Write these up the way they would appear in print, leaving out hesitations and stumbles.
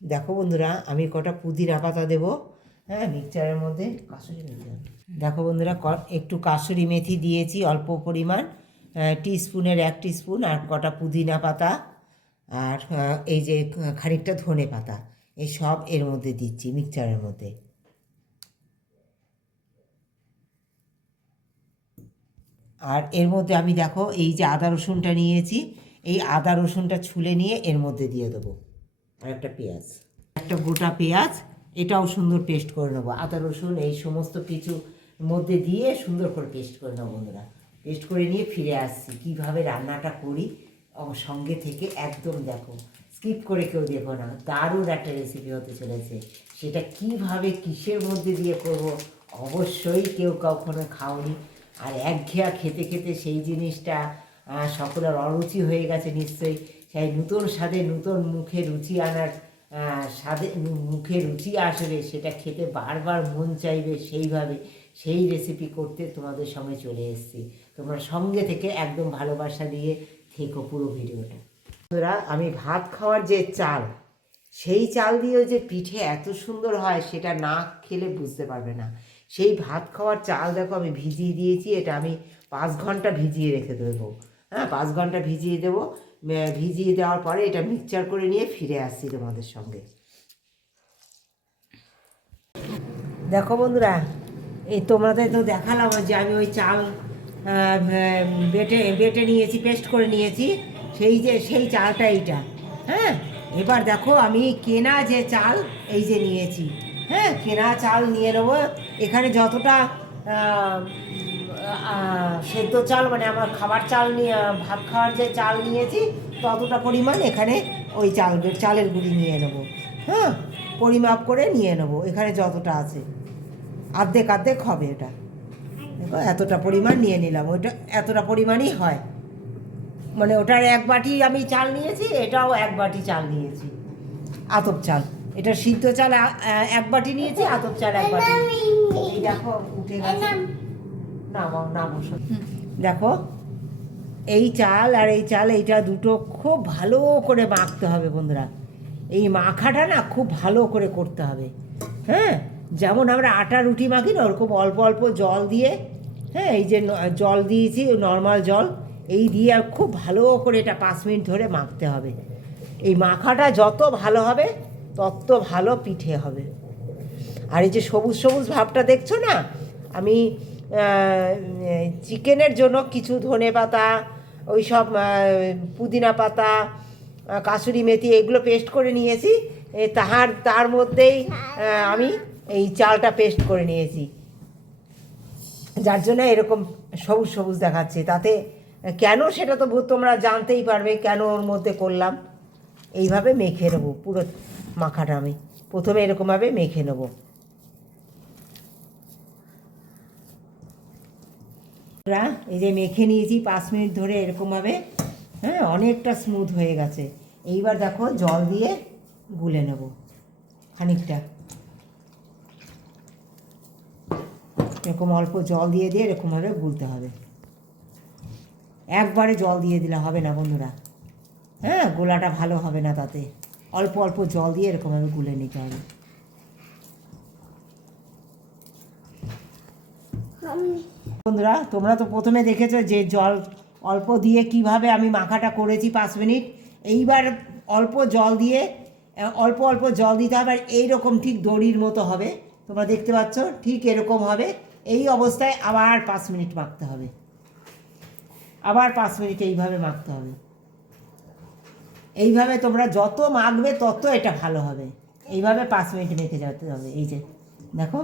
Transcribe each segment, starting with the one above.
দেখো বন্ধুরা, আমি কটা পুদিনা পাতা দেবো, হ্যাঁ, মিক্সচারের মধ্যে। কাসুরি মেথি, দেখো বন্ধুরা, একটু কাসুরি মেথি দিয়েছি অল্প পরিমাণ, টিস্পুনের 1 টিস্পুন, আর কটা পুদিনা পাতা, আর এই যে খানিকটা ধনে পাতা, এই সব এর মধ্যে দিচ্ছি মিক্সচারের মধ্যে। আর এর মধ্যে আমি দেখো এই যে আদা রসুনটা নিয়েছি, এই আদা রসুনটা ছুলে নিয়ে এর মধ্যে দিয়ে দেবো, আর একটা পেঁয়াজ, একটা গোটা পেঁয়াজ, এটাও সুন্দর পেস্ট করে নেবো। আদা রসুন এই সমস্ত কিছু মধ্যে দিয়ে সুন্দর করে পেস্ট করে নেবো বন্ধুরা। পেস্ট করে নিয়ে ফিরে আসছি কীভাবে রান্নাটা করি, সঙ্গে থেকে একদম দেখো, স্কিপ করে কেউ দেখো না, দারুণ একটা রেসিপি হতে চলেছে। সেটা কিভাবে কিসের মধ্যে দিয়ে করব, অবশ্যই কেউ কখনো খাওনি, আর একঘেয়া খেতে খেতে সেই জিনিসটা সকলের অরুচি হয়ে গেছে নিশ্চয়ই। সেই নতুন স্বাদে নতুন মুখে রুচি আনার স্বাদে মুখে রুচি আসবে, সেটা খেতে বারবার মন চাইবে, সেইভাবে সেই রেসিপি করতে তোমাদের সঙ্গে চলে এসেছি। তোমরা সঙ্গে থেকে একদম ভালোবাসা দিয়ে থেকো পুরো ভিডিওটা। বন্ধুরা, আমি ভাত খাওয়ার যে চাল, সেই চাল দিয়েও যে পিঠে এত সুন্দর হয় সেটা না খেলে বুঝতে পারবে না। সেই ভাত খাওয়ার চাল দেখো আমি ভিজিয়ে দিয়েছি, এটা আমি 5 ঘন্টা ভিজিয়ে রেখে দেবো। হ্যাঁ, 5 ঘন্টা ভিজিয়ে দেবো। ভিজিয়ে দেওয়ার পরে এটা মিক্সচার করে নিয়ে ফিরে আসছি তোমাদের সঙ্গে। দেখো বন্ধুরা, এই তোমাদের তো দেখালাম যে আমি ওই চাল বেটে বেটে নিয়েছি, পেস্ট করে নিয়েছি, সেই চালটা এইটা। হ্যাঁ, এবার দেখো আমি কেনা যে চাল এই যে নিয়েছি, হ্যাঁ, কেনা চাল নিয়ে নেবো। এখানে যতটা সেদ্ধ চাল, মানে আমার খাবার চাল নিয়ে ভাত খাওয়ার যে চাল নিয়েছি ততটা পরিমাণ এখানে ওই চালের গুঁড়ি নিয়ে নেবো। হ্যাঁ, পরিমাপ করে নিয়ে নেবো, এখানে যতটা আছে অর্ধেক অর্ধেক হবে এটা। দেখো এতটা পরিমাণ নিয়ে নিলাম, ওইটা এতটা পরিমাণই হয়, মানে ওটার 1 বাটি আমি চাল নিয়েছি, এটাও 1 বাটি চাল নিয়েছি, আতপ চাল। এটা সিদ্ধ চাল 1 বাটি নিয়েছি, আতপ চাল 1 বাটি। এই দেখো উঠে গেছে, না না বসো। দেখো এই চাল আর এই চাল, এইটা দুটো খুব ভালো করে মাখতে হবে বন্ধুরা। এই মাখাটা না খুব ভালো করে করতে হবে। হ্যাঁ, যেমন আমরা আটা রুটি মাখি না, ওরকম অল্প অল্প জল দিয়ে, হ্যাঁ, এই যে জল দিয়েছি নর্মাল জল, এই দিয়ে খুব ভালো করে এটা 5 মিনিট ধরে মাখতে হবে। এই মাখাটা যত ভালো হবে তত ভালো পিঠে হবে। আর এই যে সবুজ সবুজ ভাবটা দেখছো না, আমি চিকেনের জন্য কিছু ধনে পাতা, ওই সব পুদিনা পাতা, কাসুরি মেথি, এগুলো পেস্ট করে নিয়েছি। তার মধ্যেই আমি এই চালটা পেস্ট করে নিয়েছি, যার জন্য এরকম সবুজ সবুজ দেখাচ্ছে। তাতে কেন সেটা তো তোমরা জানতেই পারবে কেন ওর মধ্যে করলাম। এইভাবে মেখে নেবো পুরো মাখাটা, আমি প্রথমে এরকমভাবে মেখে নেবো। এই যে মেখে নিয়েছি 5 মিনিট ধরে এরকমভাবে, হ্যাঁ, অনেকটা স্মুথ হয়ে গেছে। এইবার দেখো জল দিয়ে গুলে নেব খানিকটা, এরকম অল্প জল দিয়ে দিয়ে এরকমভাবে গুলতে হবে। একবারে জল দিয়ে দিলে হবে না বন্ধুরা, হ্যাঁ, গোলাটা ভালো হবে না, তাতে অল্প অল্প জল দিয়ে এরকমভাবে গুলে নিতে হবে। বন্ধুরা, তোমরা তো প্রথমে দেখেছো যে জল অল্প দিয়ে কিভাবে আমি মাখাটা করেছি 5 মিনিট। এইবার অল্প জল দিয়ে, অল্প অল্প জল দিতে হবে, আর এইরকম ঠিক দড়ির মতো হবে, তোমরা দেখতে পাচ্ছ, ঠিক এরকম হবে। এই অবস্থায় আবার 5 মিনিট মাখতে হবে, আবার 5 মিনিট এইভাবে মাখতে হবে। এইভাবে তোমরা যত মাখবে তত এটা ভালো হবে। এইভাবে 5 মিনিট মেখে যেতে হবে। এই যে দেখো,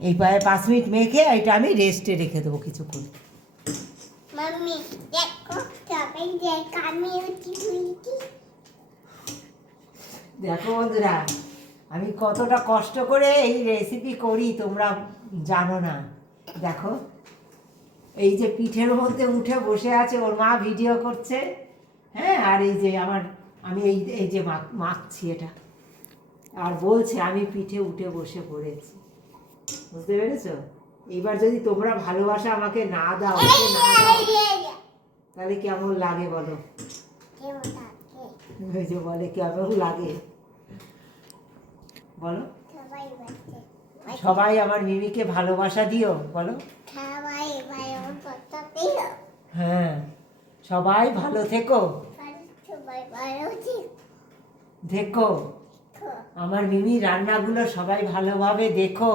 এই 5 মিনিট মেখে এটা আমি রেস্টে রেখে দেবো কিছুক্ষণ। দেখো বন্ধুরা, আমি কতটা কষ্ট করে এই রেসিপি করি তোমরা জানো না। দেখো এই যে পিঠের মধ্যে উঠে বসে আছে, ওর মা ভিডিও করছে, হ্যাঁ, আর এই যে আমি এই যে মাখছি এটা, আর বলছে আমি পিঠে উঠে বসে পড়েছি। বুঝতে পেরেছো? এইবার যদি তোমরা ভালোবাসা আমাকে না দাও, তাহলে কেমন লাগে বলো? ওই যে বলে কেমন লাগে। বলো, সবাই আমার মিমিকে ভালোবাসা দিও, বলো। হ্যাঁ, সবাই ভালো থেকো, দেখো আমার মিমি রান্নাগুলো সবাই ভালোভাবে দেখো।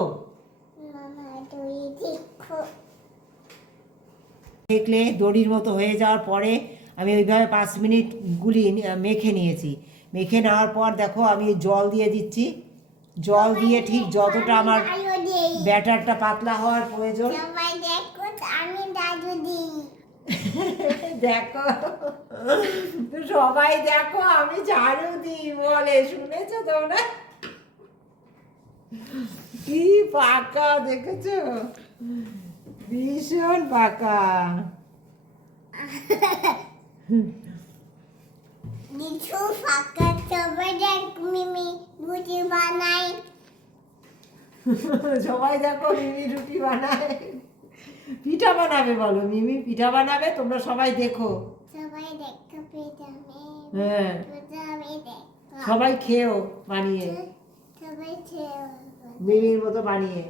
দেখলে দড়ির মতো হয়ে যাওয়ার পরে আমি ওইভাবে 5 মিনিট মেখে নিয়েছি। মেখে নেওয়ার পর দেখো আমি জল দিয়ে দিচ্ছি। জল দিয়ে ঠিক যতটা আমার ব্যাটারটা পাতলা হওয়ার প্রয়োজন। দেখো, সবাই দেখো আমি ঝাড়ু দিই বলে, শুনেছো তোমরা? কি পাকা দেখেছো, ভীষণ পাকা। সবাই দেখো মিমি রুটি বানায়, পিঠা বানাবে, বলো মিমি পিঠা বানাবে, তোমরা সবাই দেখো। হ্যাঁ, সবাই খেও বানিয়ে, মিমির মতো বানিয়ে।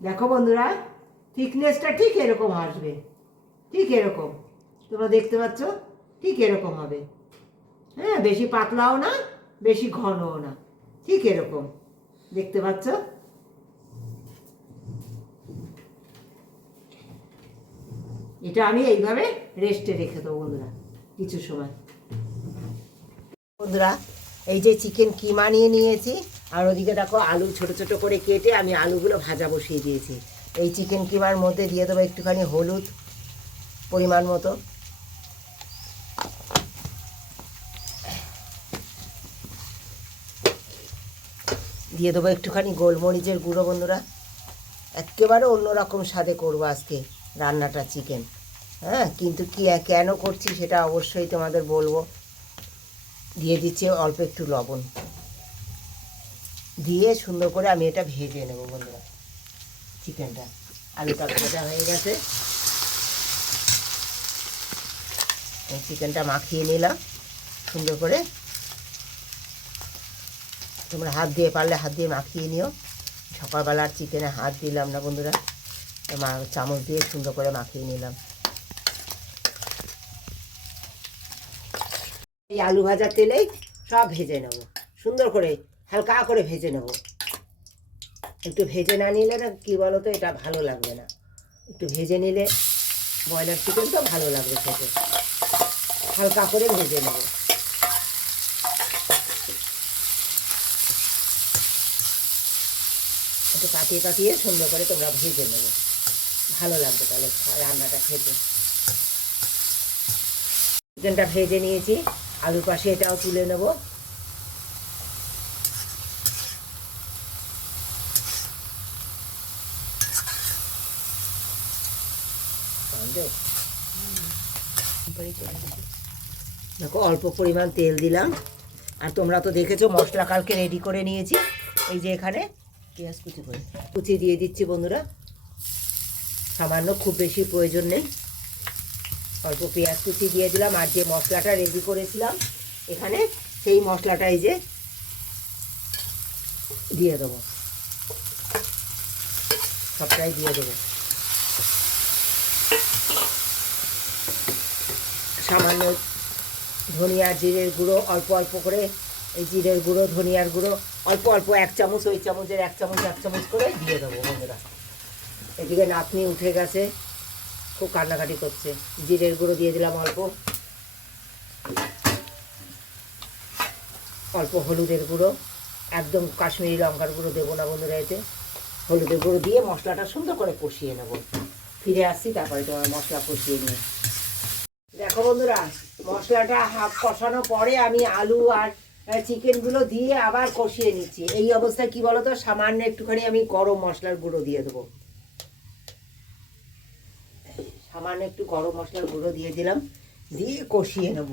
দেখো বন্ধুরা, থিকনেসটা ঠিক এরকম আসবে, ঠিক এরকম তোমরা দেখতে পাচ্ছ, ঠিক এরকম হবে। হ্যাঁ, বেশি পাতলাও না, বেশি ঘনও না, ঠিক এরকম দেখতে পাচ্ছ। এটা আমি এইভাবে রেস্টে রেখে দেবো বন্ধুরা কিছু সময়। বন্ধুরা, এই যে চিকেন কিমা নিয়েছি, আর ওদিকে দেখো আলু ছোট ছোট করে কেটে আমি আলুগুলো ভাজা বসিয়ে দিয়েছি। এই চিকেন কিমার মধ্যে দিয়ে দেবো একটুখানি হলুদ পরিমাণ মতো, দিয়ে দেবো একটুখানি গোলমরিচের গুঁড়ো। বন্ধুরা, একেবারে অন্যরকম স্বাদে করবো আজকে রান্নাটা চিকেন। হ্যাঁ, কিন্তু কেন করছি সেটা অবশ্যই তোমাদের বলবো। দিয়ে দিচ্ছি অল্প একটু লবণ, দিয়ে সুন্দর করে আমি এটা ভেজে নেবো বন্ধুরা চিকেনটা। আলুটা ভাজা হয়ে গেছে, চিকেনটা মাখিয়ে নিলাম সুন্দর করে। তোমরা হাত দিয়ে পারলে হাত দিয়ে মাখিয়ে নিও। সকালবেলার চিকেনে হাত দিলাম না বন্ধুরা, চামচ দিয়ে সুন্দর করে মাখিয়ে নিলাম। এই আলু ভাজার তেলেই সব ভেজে নেব সুন্দর করে, হালকা করে ভেজে নেব। একটু ভেজে না নিলে না কী বলো তো, এটা ভালো লাগবে না। একটু ভেজে নিলে ব্রয়লার চিকেন তো ভালো লাগবে খেতে। হালকা করে ভেজে নেব। একটু কাটিয়ে কাটিয়ে সুন্দর করে তোমরা ভেজে নেবে, ভালো লাগবে তাহলে রান্নাটা খেতে। চিকেনটা ভেজে নিয়েছি, আলুর পাশে এটাও তুলে নেব। দেখো অল্প পরিমাণ তেল দিলাম। আর তোমরা তো দেখেছো মশলা কালকে রেডি করে নিয়েছি। এই যে এখানে পেঁয়াজ কুচি দিয়ে দিচ্ছি বন্ধুরা, সামান্য, খুব বেশি প্রয়োজন নেই। অল্প পেঁয়াজ কুচি দিয়ে দিলাম। আর যে মশলাটা রেডি করেছিলাম এখানে, সেই মশলাটা এই যে দিয়ে দেবো, সবটাই দিয়ে দেবো। সামান্য ধনিয়া জিরের গুঁড়ো অল্প অল্প করে, এই জিরের গুঁড়ো ধনিয়ার গুঁড়ো অল্প অল্প 1 চামচ, ওই চামচের 1 চামচ করে দিয়ে দেবো বন্ধুরা। এদিকে নাতনি উঠে গেছে, খুব কান্নাকাটি করছে। জিরের গুঁড়ো দিয়ে দিলাম অল্প, অল্প হলুদের গুঁড়ো, একদম কাশ্মীরি লঙ্কার গুঁড়ো দেবো না বন্ধুরা এতে। হলুদের গুঁড়ো দিয়ে মশলাটা সুন্দর করে কষিয়ে নেব। ফিরে আসছি তারপরে তোমার মশলা কষিয়ে নিয়ে। দেখো বন্ধুরা, মশলাটা হাফ কষানোর পরে আমি আলু আর চিকেনগুলো দিয়ে আবার কষিয়ে নিচ্ছি। এই অবস্থায় কি বলো তো, সামান্য একটুখানি আমি গরম মশলার গুঁড়ো দিয়ে দেবো। সামান্য একটু গরম মশলার গুঁড়ো দিয়ে দিলাম, দিয়ে কষিয়ে নেব,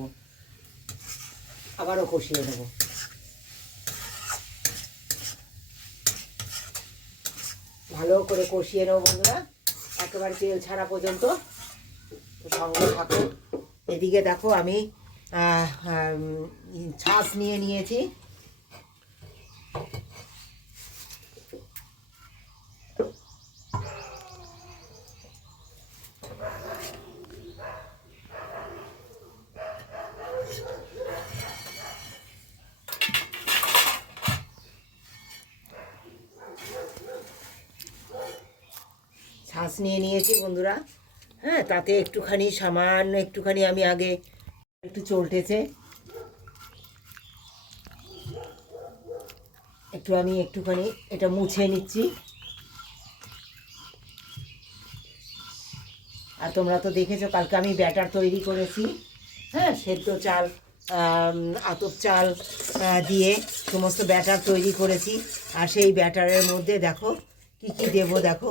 আবারও কষিয়ে নেব। ভালো করে কষিয়ে নেব বন্ধুরা, একেবারে তেল ছাড়া পর্যন্ত। তো সঙ্গে থাকো। এদিকে দেখো আমি ছাঁচ নিয়ে নিয়েছি। ছাঁচ নিয়ে নিয়েছি বন্ধুরা। হ্যাঁ, তাতে একটুখানি সামান্য একটুখানি আমি আগে একটু চলতেছে একটুখানি এটা মুছে নিচ্ছি। আর তোমরা তো দেখেছো কালকে আমি ব্যাটার তৈরি করেছি। হ্যাঁ, সেদ্ধ চাল, আতপ চাল দিয়ে সমস্ত ব্যাটার তৈরি করেছি। আর সেই ব্যাটারের মধ্যে দেখো কি কি দেবো। দেখো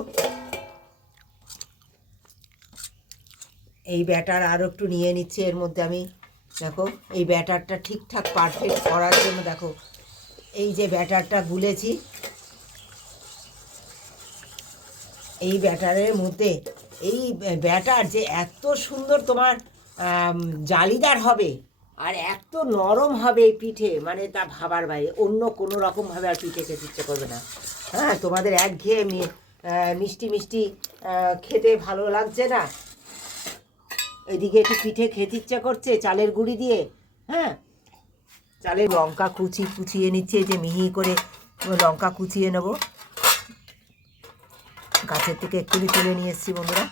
এই ব্যাটার আরও একটু নিয়ে নিচ্ছি এর মধ্যে আমি। দেখো এই ব্যাটারটা ঠিকঠাক পারফেক্ট করার জন্য দেখো এই যে ব্যাটারটা গুলেছি, এই ব্যাটারের মধ্যে এই ব্যাটার যে এত সুন্দর তোমার জালিদার হবে আর এত নরম হবে এই পিঠে, মানে তা ভাবার বাইরে। অন্য কোনো রকমভাবে আর পিঠে খেতে ইচ্ছে করবে না। হ্যাঁ, তোমাদের একঘেয়ে মিষ্টি মিষ্টি খেতে ভালো লাগছে না, এদিকে একটু পিঠে খেতে ইচ্ছা করছে চালের গুঁড়ি দিয়ে। হ্যাঁ, চালের লঙ্কা কুচিয়ে নিচ্ছে, এই যে মিহি করে লঙ্কা কুচিয়ে নেব। গাছের থেকে এক্ষুনি তুলে নিয়ে এসেছি বন্ধুরা।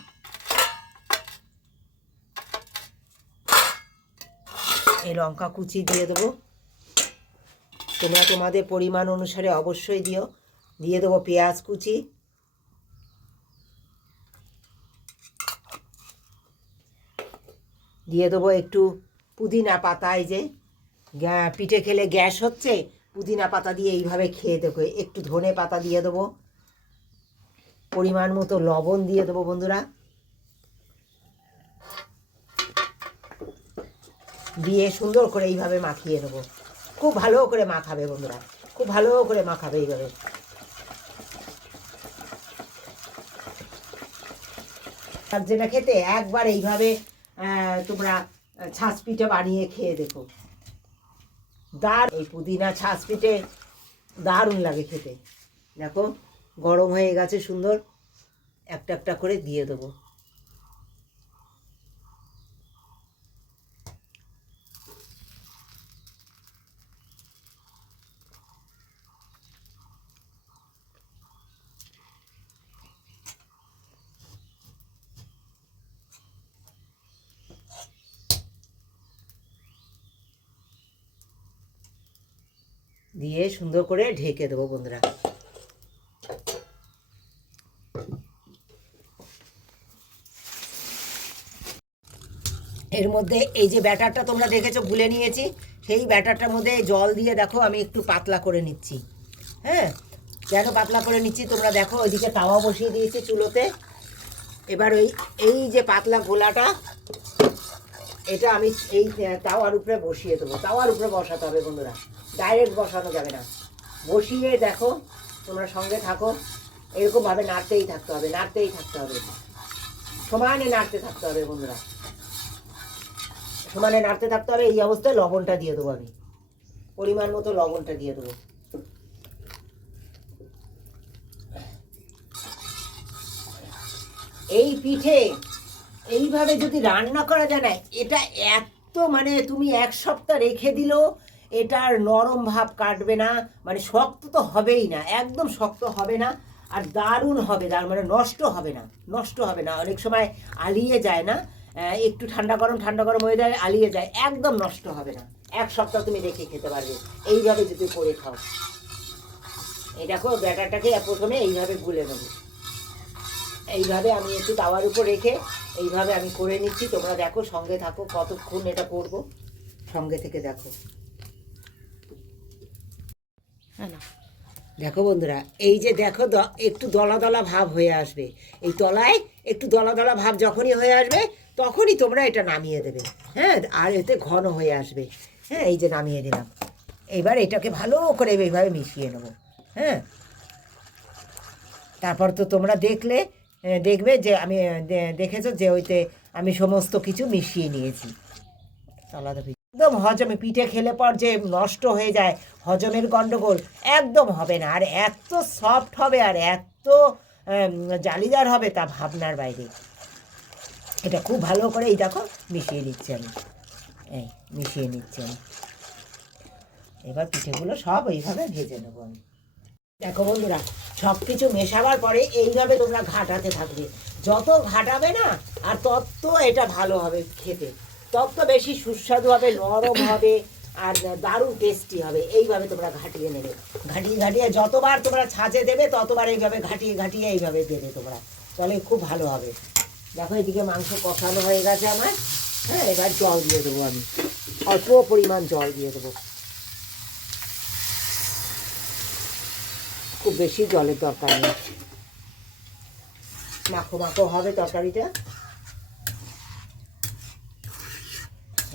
এই লঙ্কা কুচি দিয়ে দেবো, তোমরা তোমাদের পরিমাণ অনুসারে অবশ্যই দিও। দিয়ে দেবো পেঁয়াজ কুচি, দিয়ে দেবো একটু পুদিনা পাতা। এই যে পিঠে খেলে গ্যাস হচ্ছে, পুদিনা পাতা দিয়ে এইভাবে খেয়ে দেখো। একটু ধনে পাতা দিয়ে দেবো, পরিমাণ মতো লবণ দিয়ে দেবো বন্ধুরা। দিয়ে সুন্দর করে এইভাবে মাখিয়ে নেবো। খুব ভালো করে মাখাবে বন্ধুরা, খুব ভালো করে মাখাবে এইভাবে। আর যেটা খেতে একবার এইভাবে তোমরা ছাঁচ পিঠে বানিয়ে খেয়ে দেখো, এই পুদিনা ছাঁচ পিঠে দারুণ লাগে খেতে। দেখো গরম হয়ে গেছে সুন্দর, একটা একটা করে দিয়ে দেবো। দিয়ে সুন্দর করে ঢেকে দেবো বন্ধুরা। এর মধ্যে এই যে ব্যাটারটা তোমরা দেখেছো গুলে নিয়েছি, সেই ব্যাটারটার মধ্যে জল দিয়ে দেখো আমি একটু পাতলা করে নিচ্ছি। হ্যাঁ, কেন পাতলা করে নিচ্ছি তোমরা দেখো। ওইদিকে তাওয়া বসিয়ে দিয়েছি চুলোতে। এবার এই যে পাতলা গোলাটা, এটা আমি এই তাওয়ার উপরে বসিয়ে দেবো। তাওয়ার উপরে বসাতে হবে বন্ধুরা, ডাইরেক্ট বসানো যাবে না। বসিয়ে দেখো, তোমরা সঙ্গে থাকো, এরকমভাবে নাড়তেই থাকতে হবে, নাড়তেই থাকতে হবে, সমানে নাড়তে থাকতে হবে বন্ধুরা, সমানে নাড়তে থাকতে হবে। এই অবস্থায় লবণটা দিয়ে দেবো আমি, পরিমাণ মতো লবণটা দিয়ে দেবো। এই পিঠে এইভাবে যদি রান্না করা যায় না, এটা এত মানে তুমি এক সপ্তাহ রেখে দিলেও এটার নরম ভাব কাটবে না, মানে শক্ত তো হবেই না, একদম শক্ত হবে না। আর দারুণ হবে, মানে নষ্ট হবে না, নষ্ট হবে না। অনেক সময় আলিয়ে যায় না, একটু ঠান্ডা গরম হয়ে যায়, আলিয়ে যায়, একদম নষ্ট হবে না। এক সপ্তাহ তুমি রেখে খেতে পারবে এইভাবে যদি করে খাও। এই দেখো ব্যাটারটাকে প্রথমে এইভাবে গুলে নেবো। এইভাবে আমি একটু তাওয়ার উপর রেখে এইভাবে আমি করে নিচ্ছি। তোমরা দেখো, সঙ্গে থাকো, কতক্ষণ এটা করবো, সঙ্গে থেকে দেখো। দেখো বন্ধুরা, এই যে দেখো একটু দলা দলা ভাব হয়ে আসবে, এই তলায় একটু দলা দলা ভাব যখনই হয়ে আসবে তখনই তোমরা এটা নামিয়ে দেবে। হ্যাঁ, আর এতে ঘন হয়ে আসবে। হ্যাঁ, এই যে নামিয়ে দিলাম। এবার এটাকে ভালো করে এইভাবে মিশিয়ে নেবো। হ্যাঁ, তারপর তো তোমরা দেখবে যে আমি দেখেছো যে ওইতে আমি সমস্ত কিছু মিশিয়ে নিয়েছি। আলাদা একদম হজমে, পিঠে খেলে পর যে নষ্ট হয়ে যায়, হজমের গন্ডগোল একদম হবে না। আর এত সফট হবে আর এত জালিদার হবে তা ভাবনার বাইরে। এটা খুব ভালো করে এই দেখো মিশিয়ে নিচ্ছি আমি, এই মিশিয়ে নিচ্ছি আমি। এবার পিঠেগুলো সব এইভাবে ভেজে নেবো আমি। দেখো বন্ধুরা, সব কিছু মেশাবার পরে এইভাবে তোমরা ঘাটাতে থাকবে। যত ঘাটাবে না আর তত এটা ভালো হবে খেতে, তত বেশি সুস্বাদু হবে, নরম হবে আর দারুণ টেস্টি হবে। এইভাবে তোমরা ঘাটিয়ে নেবে, ঘাটিয়ে ঘাটিয়ে যতবার তোমরা ছাঁচে দেবে ততবার এইভাবে ঘাটিয়ে ঘাটিয়ে এইভাবে দেবে তোমরা, তাহলে খুব ভালো হবে। দেখো এদিকে মাংস কষানো হয়ে গেছে আমার। হ্যাঁ, এবার জল দিয়ে দেবো আমি, অল্প পরিমাণ জল দিয়ে দেবো, খুব বেশি জলের দরকার নেই। মাখো মাখো হবে তরকারিটা,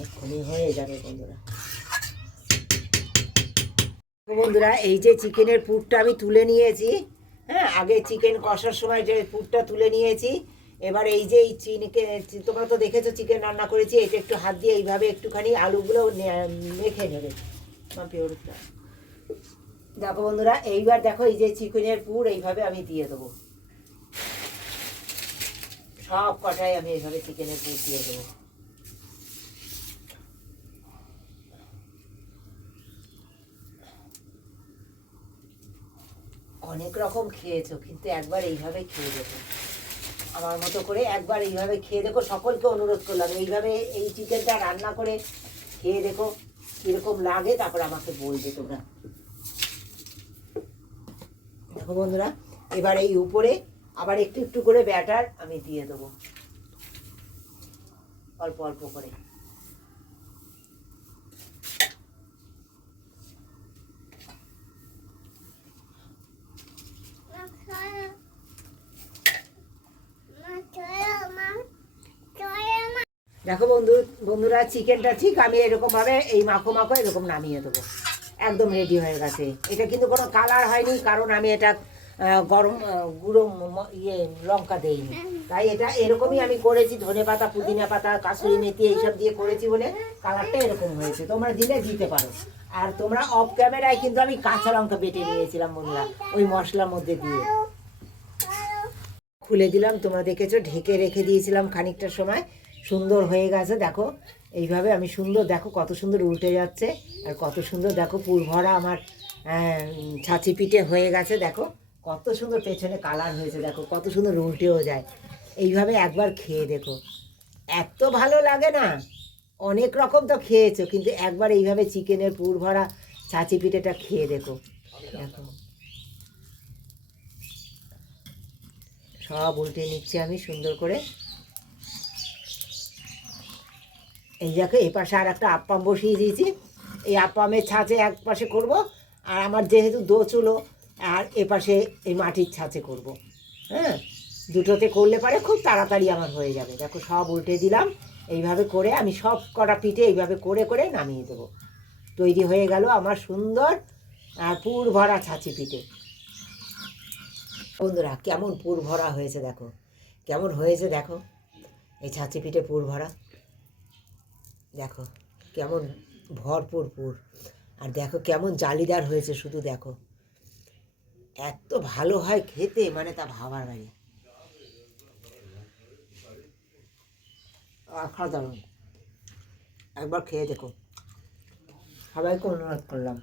এক্ষুনি হয়ে যাবে বন্ধুরা। বন্ধুরা, এই যে চিকেনের পুরটা আমি তুলে নিয়েছি, হ্যাঁ, আগে চিকেন কষার সময় যে পুরটা তুলে নিয়েছি, এবার এই যে এই তোমরা তো দেখেছো চিকেন রান্না করেছি, এটা একটু হাত দিয়ে এইভাবে একটুখানি আলুগুলো মেখে নেবে। দেখো বন্ধুরা, এইবার দেখো এই যে চিকেনের পুর এইভাবে আমি দিয়ে দেবো, সব কটাই আমি এইভাবে চিকেনের পুর দিয়ে দেবো। অনেক রকম খেয়েছো, কিন্তু একবার এইভাবে খেয়ে দেখো, আমার মতো করে একবার এইভাবে খেয়ে দেখো। সকলকে অনুরোধ করলাম এইভাবে এই চিকেনটা রান্না করে খেয়ে দেখো কীরকম লাগে, তারপর আমাকে বলবে তোমরা। দেখো বন্ধুরা, এবার এই উপরে আবার একটু একটু করে ব্যাটার আমি দিয়ে দেবো, অল্প অল্প করে। দেখো বন্ধুরা, চিকেনটা ঠিক আমি এরকমভাবে এই মাখো মাখো এরকম নামিয়ে দেবো, একদম রেডি হয়ে গেছে। এটা কিন্তু কোনো কালার হয়নি, কারণ আমি এটা গরম গুঁড়ো লঙ্কা দেইনি, তাই এটা এরকমই আমি করেছি। ধনে পাতা, পুদিনা পাতা, কাসুরি মেথি এইসব দিয়ে করেছি বলে কালারটা এরকম হয়েছে। তোমরা দিলে দিতে পারো। আর তোমরা অফ ক্যামেরায় কিন্তু আমি কাঁচা লঙ্কা বেটে নিয়েছিলাম বন্ধুরা, ওই মশলার মধ্যে দিয়ে। খুলে দিলাম, তোমরা দেখেছো, ঢেকে রেখে দিয়েছিলাম খানিকটা সময়, সুন্দর হয়ে গেছে। দেখো এইভাবে আমি সুন্দর, দেখো কত সুন্দর উল্টে যাচ্ছে, আর কত সুন্দর দেখো পুর ভরা আমার ছাঁচি পিঠে হয়ে গেছে। দেখো কত সুন্দর পেছনে কালার হয়েছে, দেখো কত সুন্দর উল্টেও যায়। এইভাবে একবার খেয়ে দেখো, এত ভালো লাগে না। অনেক রকম তো খেয়েছো, কিন্তু একবার এইভাবে চিকেনের পুর ভরা ছাঁচি পিঠেটা খেয়ে দেখো। দেখো সব উল্টে নিচ্ছি আমি সুন্দর করে। এই দেখো এই পাশে আর একটা আপ্পাম বসিয়ে দিয়েছি, এই আপ্পামের ছাঁচে এক পাশে করবো, আর আমার যেহেতু দো চুলো, আর এ পাশে এই মাটির ছাঁচে করব। হ্যাঁ, দুটোতে করলে পারে খুব তাড়াতাড়ি আমার হয়ে যাবে। দেখো সব উল্টে দিলাম, এইভাবে করে আমি সব কটা পিঠে এইভাবে করে করে নামিয়ে দেবো। তৈরি হয়ে গেল আমার সুন্দর পুর ভরা ছাঁচি পিঠে। বন্ধুরা, কেমন পুর ভরা হয়েছে দেখো, কেমন হয়েছে দেখো এই ছাঁচি পিঠে পুর ভরা, দেখো কেমন ভরপুর পুর, আর দেখো কেমন জালিদার হয়েছে, শুধু দেখো এত ভালো হয় খেতে, মানে তা ভাবার বাইরে। অসাধারণ, একবার খেয়ে দেখো, সবাইকে অনুরোধ করলাম।